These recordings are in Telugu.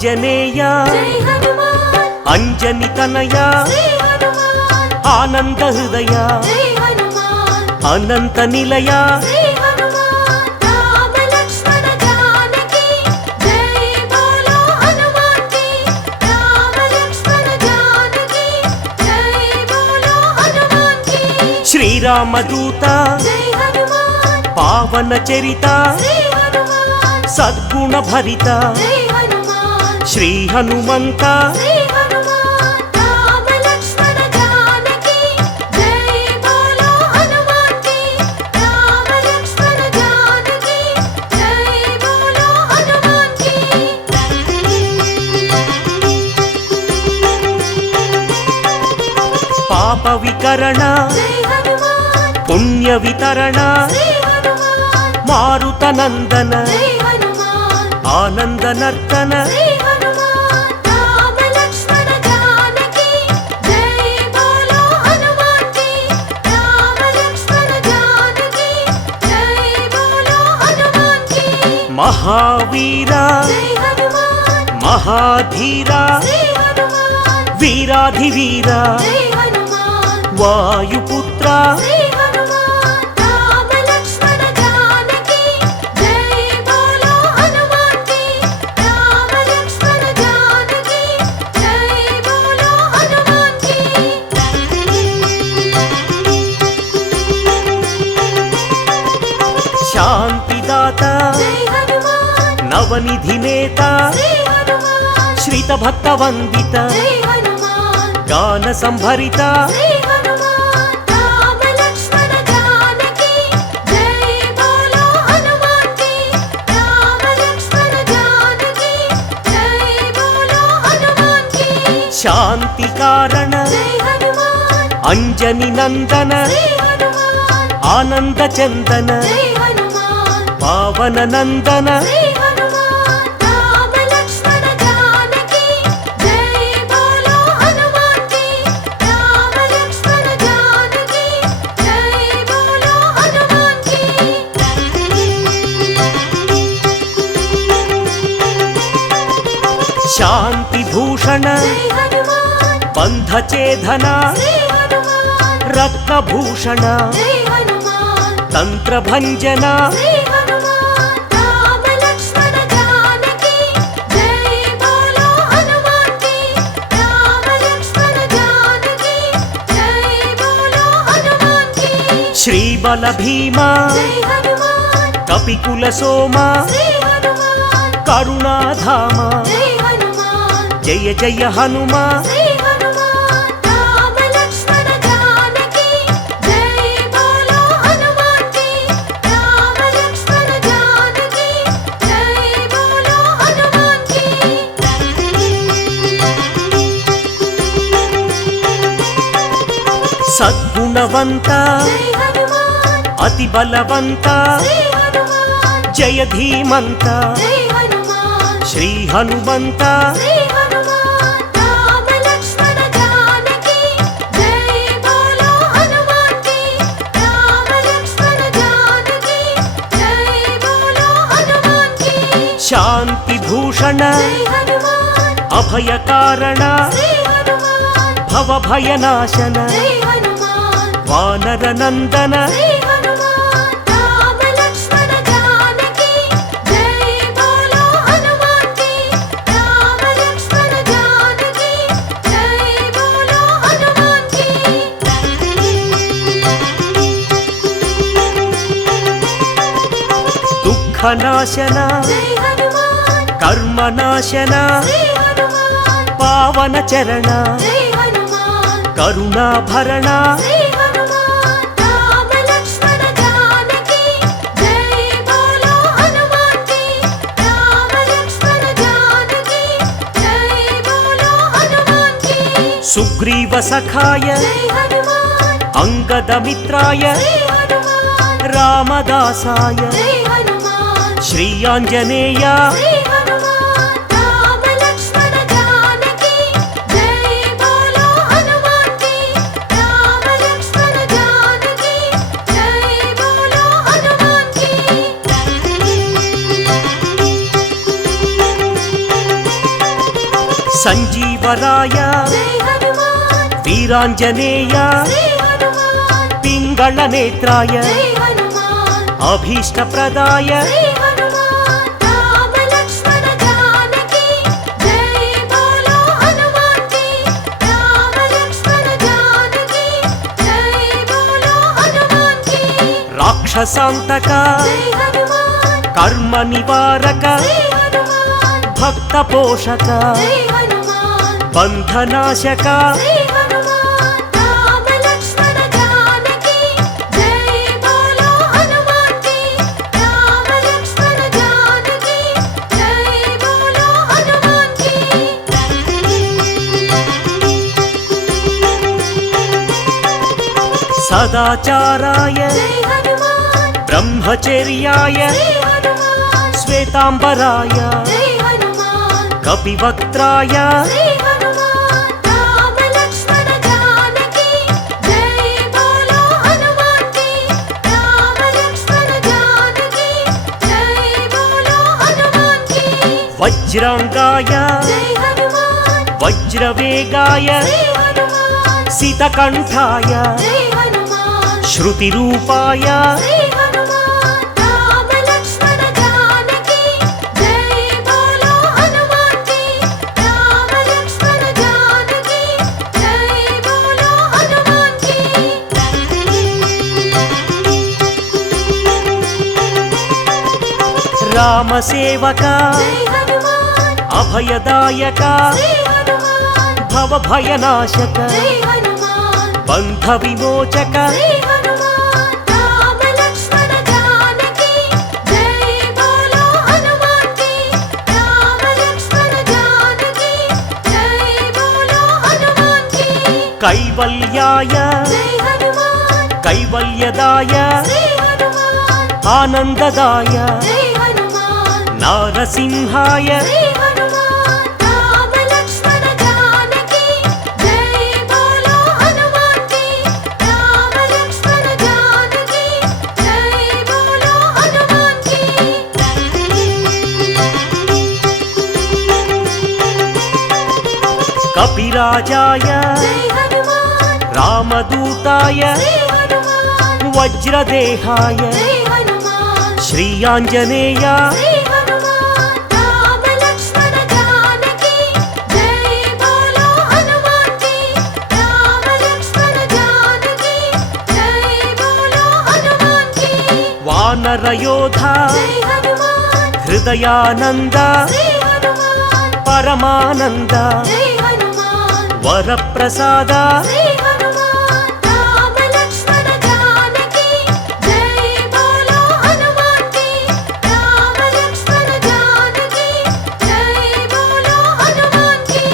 ఆంజనేయ అంజని తనయ ఆనంద హృదయ అనంత నిలయ శ్రీరామదూత పావన చరిత సద్గుణ భరిత శ్రీ హనుమంత పాప వికరణ పుణ్య వితరణ మారుత నందన ఆనంద నర్తన మహావీర మహాధీర వీరాధివీర వాయుపుత్ర శాంతిదాత నవనిధి నేత శ్రీత భక్త వందిత గాన సంభరిత శాంతి కారణ అంజని నందన ఆనంద చందన పావన నందన శాంతి భూషణ బంధచేధన రత్నభూషణ తంత్రభంజన శ్రీబల భీమ కపికుల సోమ కరుణాధామ జయ జయ హనుమ సద్గుణవంత అతి బలవంత జయ ధీమంత శ్రీ హనుమంత శాంతి భూషణ అభయకారణ భవభయనాశన వానర నందన దుఃఖనాశన కర్మనాశన పావన చరణ కరుణాభరణ సుగ్రీవ సఖాయ అంగదమిత్రాయ రామదాసాయ శ్రీ ఆంజనేయ సంజీవరాయ జై హనుమాన్ వీరాంజనేయ శ్రీ హనుమాన్ పింగళ నేత్రాయ జై హనుమాన్ అభీష్టప్రదాయ శ్రీ హనుమాన్ రామ లక్ష్మణ జానకి జై బోలో హనుమాన్ కి రామ లక్ష్మణ జానకి జై బోలో హనుమాన్ కి రాక్షసాంతక జై హనుమాన్ కర్మ నివారక శ్రీ హనుమాన్ భక్త పోషక జై హనుమాన్ బంధనాశక శ్రీ హనుమాన్ రామ లక్ష్మణ జానకి జై బోలో హనుమాన్ కి రామ లక్ష్మణ జానకి జై బోలో హనుమాన్ కి సదాచారాయ జై హనుమాన్ బ్రహ్మచర్యాయ శ్రీ హనుమాన్ శ్వేతాంబరాయ జై హనుమాన్ కపివక్త్రాయ శ్రీ హనుమాన్ రామ లక్ష్మణ జానకి జై బోలో హనుమాన్ కి రామ లక్ష్మణ జానకి జై బోలో హనుమాన్ కి వజ్రాంగాయ జై హనుమాన్ వజ్రవేగాయ శ్రీ హనుమాన్ సితకంఠాయ జై హనుమాన్ శృతిరూపాయ శ్రీ హనుమాన్ రామ లక్ష్మణ జానకి జై బోలో హనుమాన్ కి రామ లక్ష్మణ జానకి జై బోలో హనుమాన్ కి రామసేవక జై హనుమాన్ అభయదాయక శ్రీ హనుమాన్ భవభయనాశక జై హనుమాన్ బంధ విమోచక శ్రీ హనుమాన్ రామ లక్ష్మణ జానకి జై బోలో హనుమాన్ కి రామ లక్ష్మణ జానకి జై బోలో హనుమాన్ కి కైవల్యాయ జై హనుమాన్ కైవల్యదాయ శ్రీ హనుమాన్ ఆనందదాయ జై హనుమాన్ నారసింహాయ శ్రీ హనుమాన్ రామ లక్ష్మణ జానకి జై బోలో హనుమాన్ కి రామ లక్ష్మణ జానకి జై బోలో హనుమాన్ కి కపిరాజాయ జై హనుమాన్ రామదూతాయ శ్రీ హనుమాన్ వజ్రదేహాయ జై హనుమాన్ శ్రీయాంజనేయ శ్రీ హనుమాన్ రామ లక్ష్మణ జానకి జై బోలో హనుమాన్ కి రామ లక్ష్మణ జానకి జై బోలో హనుమాన్ కి వానరయోధ జై హనుమాన్ హృదయానంద శ్రీ హనుమాన్ పరమానంద జై హనుమాన్ వరప్రసాద శ్రీ హనుమాన్ రామ లక్ష్మణ జానకి జై బోలో హనుమాన్ కి రామ లక్ష్మణ జానకి జై బోలో హనుమాన్ కి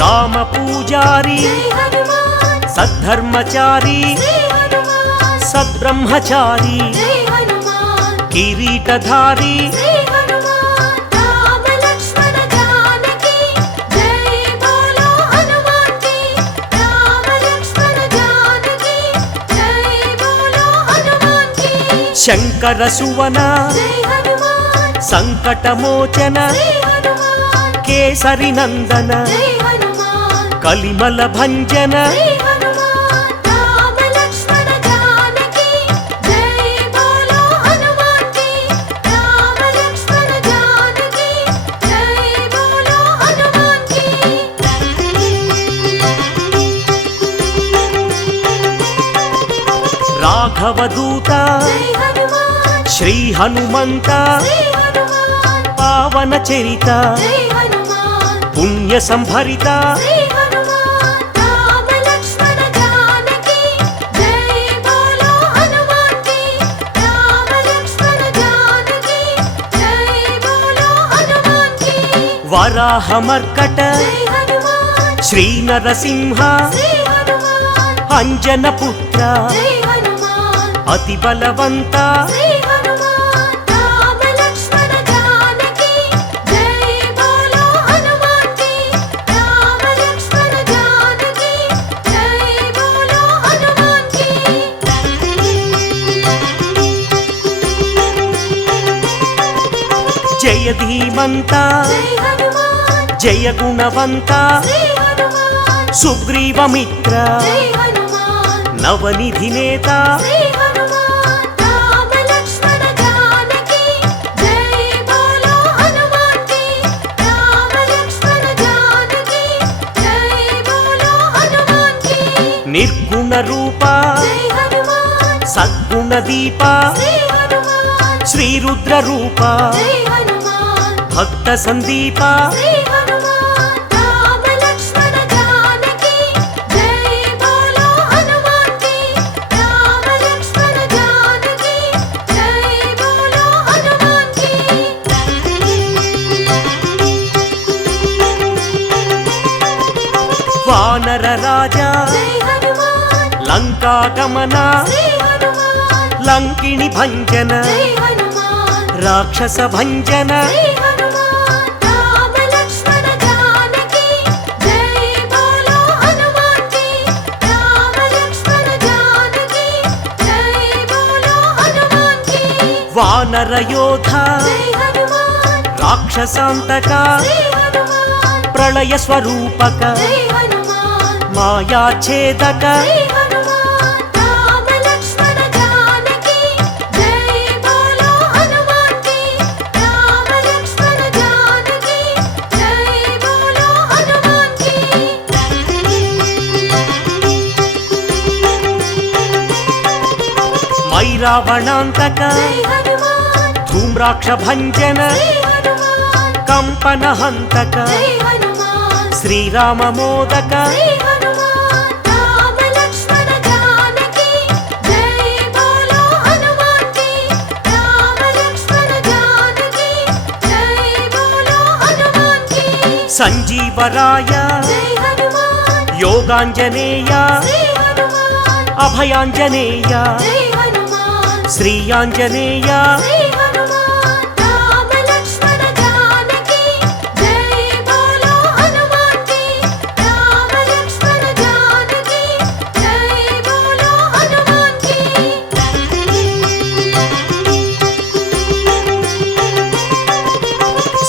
రామ పూజారి జై హనుమాన్ సద్ధర్మచారి శ్రీ హనుమాన్ సద్బ్రహ్మచారి జై హనుమాన్ కిరీటధారి శ్రీ హనుమాన్ రామ లక్ష్మణ జానకి జై బోలో హనుమాన్ కి రామ లక్ష్మణ జానకి జై బోలో హనుమాన్ కి శంకర సువన జై హనుమాన్ సంకటమోచన శ్రీ హనుమాన్ కేసరి నందన జై హనుమాన్ కలిమల భంజన శ్రీ హనుమాన్ రామ లక్ష్మణ జానకి జై బోలో హనుమాన్ కి రామ లక్ష్మణ జానకి జై బోలో హనుమాన్ కి రాఘవదూత జై హనుమాన్ శ్రీ హనుమంత శ్రీ హనుమాన్ పావన చరిత జై హనుమాన్ పుణ్య సంభరిత శ్రీ హనుమాన్ రామ లక్ష్మణ జానకి జై బోలో హనుమాన్ కి రామ లక్ష్మణ జానకి జై బోలో హనుమాన్ కి వరాహమర్కట జై హనుమాన్ శ్రీ నరసింహ శ్రీ హనుమాన్ అంజన పుత్ర జై హనుమాన్ అతి బలవంత శ్రీ హనుమాన్ రామ లక్ష్మణ జానకి జై బోలో హనుమాన్ కి రామ లక్ష్మణ జానకి జై బోలో హనుమాన్ కి జయ ధీమంత జై హనుమాన్ జయ గుణవంత శ్రీ హనుమాన్ సుగ్రీవమిత్ర జై హనుమాన్ నవనిధి నేత శ్రీ హనుమాన్ రామ లక్ష్మణ జానకి జై బోలో హనుమాన్ కి రామ లక్ష్మణ జానకి జై బోలో హనుమాన్ కి నిర్గుణ రూప జై హనుమాన్ సద్గుణ దీప శ్రీ హనుమాన్ శ్రీ రుద్ర రూప జై హనుమాన్ భక్త సందీప శ్రీ హనుమాన్ రామ లక్ష్మణ జానకి జై బోలో హనుమాన్ కి రామ లక్ష్మణ జానకి జై బోలో హనుమాన్ కి వానర రాజా జై హనుమాన్ లంకా గమన శ్రీ హనుమాన్ లంకిణి భంజన జై హనుమాన్ రాక్షస భంజన శ్రీ హనుమాన్ రామ లక్ష్మణ జానకి జై బోలో హనుమాన్ కి రామ లక్ష్మణ జానకి జై బోలో హనుమాన్ కి వానర యోధ జై హనుమాన్ రాక్షసాంతక శ్రీ హనుమాన్ ప్రళయ స్వరూపక జై హనుమాన్ మాయాఛేదక శ్రీ హనుమాన్ రామ లక్ష్మణ జానకి జై బోలో హనుమాన్ కి రామ లక్ష్మణ జానకి జై బోలో హనుమాన్ కి మైరావణాంతక జై హనుమాన్ ధూమ్రాక్ష భంజన శ్రీ హనుమాన్ కంపన హంతక జై హనుమాన్ శ్రీరామ మోదక శ్రీ హనుమాన్ రామ లక్ష్మణ జానకి జై బోలో హనుమాన్ కి రామ లక్ష్మణ జానకి జై బోలో హనుమాన్ కి సంజీవరాయ జై హనుమాన్ యోగాంజనేయ శ్రీ హనుమాన్ అభయాంజనేయ జై హనుమాన్ శ్రీయాంజనేయ శ్రీ హనుమాన్ రామ లక్ష్మణ జానకి జై బోలో హనుమాన్ కి రామ లక్ష్మణ జానకి జై బోలో హనుమాన్ కి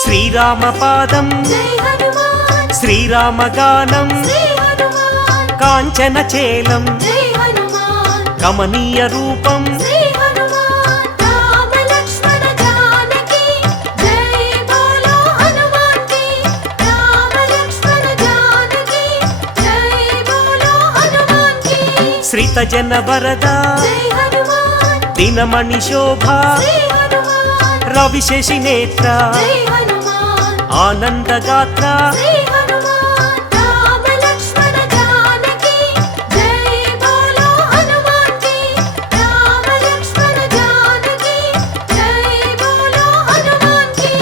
శ్రీరామ పాదం జై హనుమాన్ శ్రీరామ గానం శ్రీ హనుమాన్ కాంచన చేలం జై హనుమాన్ కమనీయ రూపం శ్రీ హనుమాన్ రామ లక్ష్మణ జానకి జై బోలో హనుమాన్ కి రామ లక్ష్మణ జానకి జై బోలో హనుమాన్ కి శ్రీత జన వరద జై హనుమాన్ దినమణి శోభ శ్రీ హనుమాన్ రవిశేషి నేత్ర జై హనుమాన్ ఆనందగాత్ర శ్రీ హనుమాన్ రామ లక్ష్మణ జానకి జై బోలో హనుమాన్ కి రామ లక్ష్మణ జానకి జై బోలో హనుమాన్ కి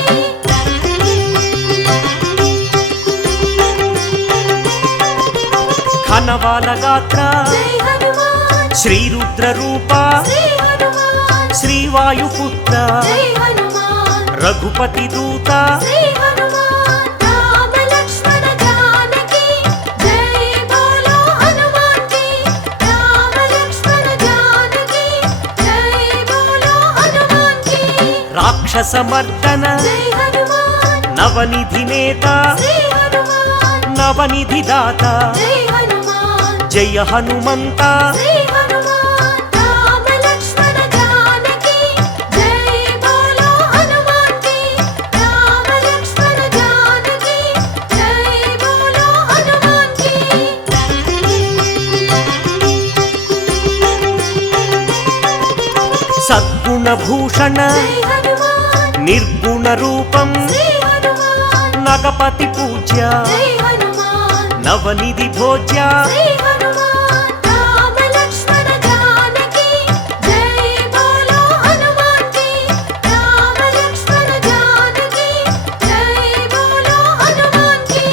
ఘనవాల గాత్ర జై హనుమాన్ శ్రీరుద్ర రూప శ్రీ హనుమాన్ శ్రీవాయుపుత్ర జై హనుమాన్ రఘుపతి దూత శ్రీ హనుమాన్ రామ లక్ష్మణ జానకి జై బోలో హనుమాన్ కి రామ లక్ష్మణ జానకి జై బోలో హనుమాన్ కి రాక్షసమర్దన జై హనుమాన్ నవనిధి నేత శ్రీ హనుమాన్ నవనిధి దాత జై హనుమాన్ జయ హనుమంత శ్రీ హనుమాన్ రామ లక్ష్మణ జానకి జై బోలో హనుమాన్ కి రామ లక్ష్మణ జానకి జై బోలో హనుమాన్ కి సద్గుణ భూషణ జై హనుమాన్ నిర్గుణ రూపం శ్రీ హనుమాన్ నగపతి పూజ్య జై హనుమాన్ నవనిధి భోజ్య శ్రీ హనుమాన్ రామ లక్ష్మణ జానకి జై బోలో హనుమాన్ కి రామ లక్ష్మణ జానకి జై బోలో హనుమాన్ కి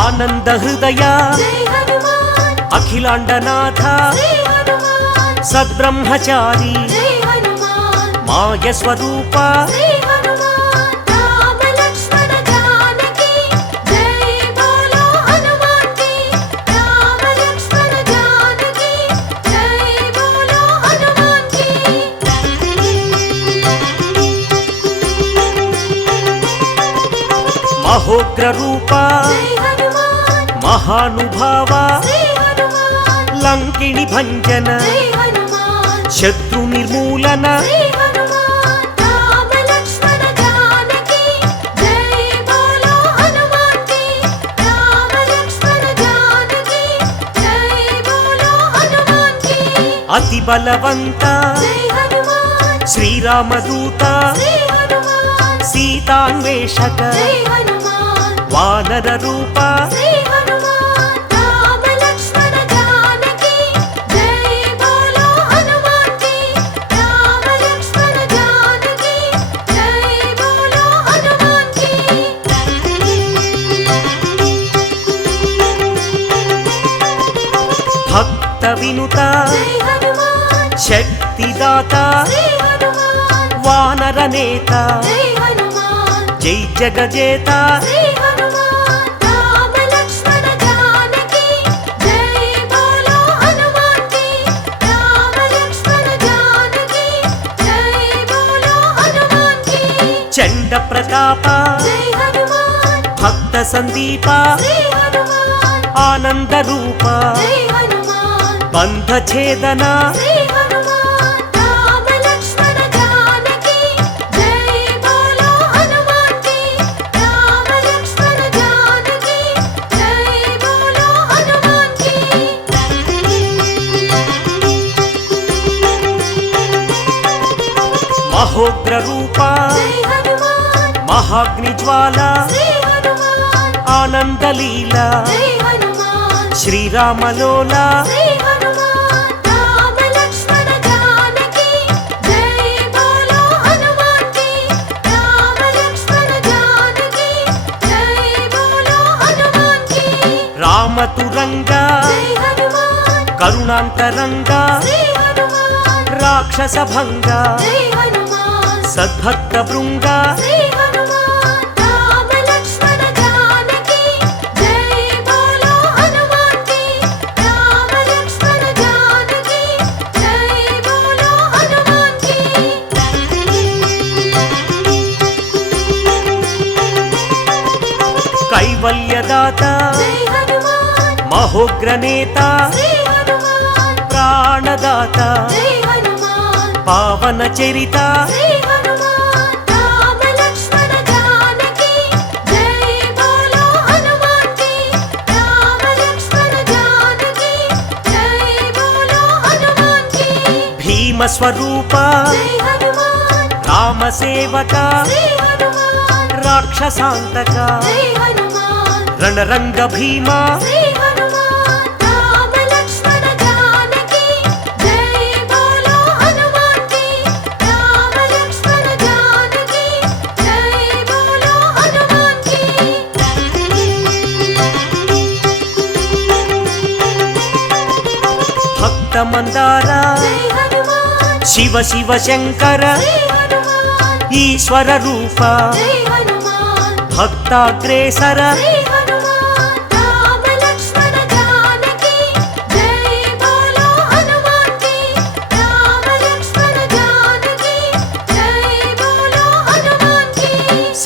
ఆనంద హృదయ జై హనుమాన్ అఖిలాండనాథ శ్రీ హనుమాన్ సద్బ్రహ్మచారి జై హనుమాన్ మాయ స్వరూప శ్రీ హనుమాన్ రామ లక్ష్మణ జానకి జై బోలో హనుమాన్ కి రామ లక్ష్మణ జానకి జై బోలో హనుమాన్ కి మహోగ్ర రూప జై హనుమాన్ మహానుభావ శ్రీ హనుమాన్ లంకిణి భంజన జై హనుమాన్ శత్రు నిర్మూలన శ్రీ హనుమాన్ రామ లక్ష్మణ జానకి జై బోలో హనుమాన్ కి రామ లక్ష్మణ జానకి జై బోలో హనుమాన్ కి అతి బలవంత జై హనుమాన్ శ్రీరామదూత శ్రీ హనుమాన్ సీతాన్వేషక జై హనుమాన్ వానర రూప శ్రీ హనుమాన్ రామ లక్ష్మణ జానకి జై బోలో హనుమాన్ కి రామ లక్ష్మణ జానకి జై బోలో హనుమాన్ కి భక్త వినుత జై హనుమాన్ శక్తిదాత శ్రీ హనుమాన్ వానర నేత జై హనుమాన్ జై జగజేత శ్రీ హనుమాన్ రామ లక్ష్మణ జానకి జై బోలో హనుమాన్ కి రామ లక్ష్మణ జానకి జై బోలో హనుమాన్ కి చండ ప్రతాప జై హనుమాన్ భక్త సందీప శ్రీ హనుమాన్ ఆనంద రూప జై హనుమాన్ బంధ ఛేదన శ్రీ హనుమాన్ రామ లక్ష్మణ జానకి జై బోలో హనుమాన్ కి రామ లక్ష్మణ జానకి జై బోలో హనుమాన్ కి మహోగ్ర రూప జై హనుమాన్ మహాగ్ని జ్వాల శ్రీ హనుమాన్ ఆనందలీల జై హనుమాన్ శ్రీరామలోల శ్రీ హనుమాన్ రామ లక్ష్మణ జానకి జై బోలో హనుమాన్ కి రామ లక్ష్మణ జానకి జై బోలో హనుమాన్ కి రామతురంగ జై హనుమాన్ కరుణాంతరంగ శ్రీ హనుమాన్ రాక్షస భంగ జై హనుమాన్ సద్భక్త బృంగ శ్రీ హనుమాన్ రామ లక్ష్మణ జానకి జై బోలో హనుమాన్ కి రామ లక్ష్మణ జానకి జై బోలో హనుమాన్ కి కైవల్యదాత జై హనుమాన్ మహోగ్ర నేత శ్రీ హనుమాన్ ప్రాణదాత జై హనుమాన్ పావన చరిత శ్రీ హనుమాన్ రామ లక్ష్మణ జానకి జై బోలో హనుమాన్ కి రామ లక్ష్మణ జానకి జై బోలో హనుమాన్ కి భీమ స్వరూప జై హనుమాన్ రామ సేవక శ్రీ హనుమాన్ రాక్షసాంతక జై హనుమాన్ రణరంగ భీమ శ్రీ హనుమాన్ రామ లక్ష్మణ జానకి జై బోలో హనుమాన్ కి రామ లక్ష్మణ జానకి జై బోలో హనుమాన్ కి భక్త మందార జై హనుమాన్ శివ శివ శంకర శ్రీ హనుమాన్ ఈశ్వర రూప జై హనుమాన్ భక్తాగ్రేసర శ్రీ హనుమాన్ రామ లక్ష్మణ జానకి జై బోలో హనుమాన్ కి రామ లక్ష్మణ జానకి జై బోలో హనుమాన్ కి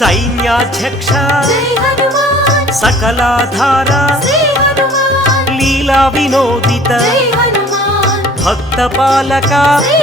సైన్యాధ్యక్ష జై హనుమాన్ సకలాధార శ్రీ హనుమాన్ లీలా వినోదిత జై హనుమాన్ భక్త పాలక శ్రీ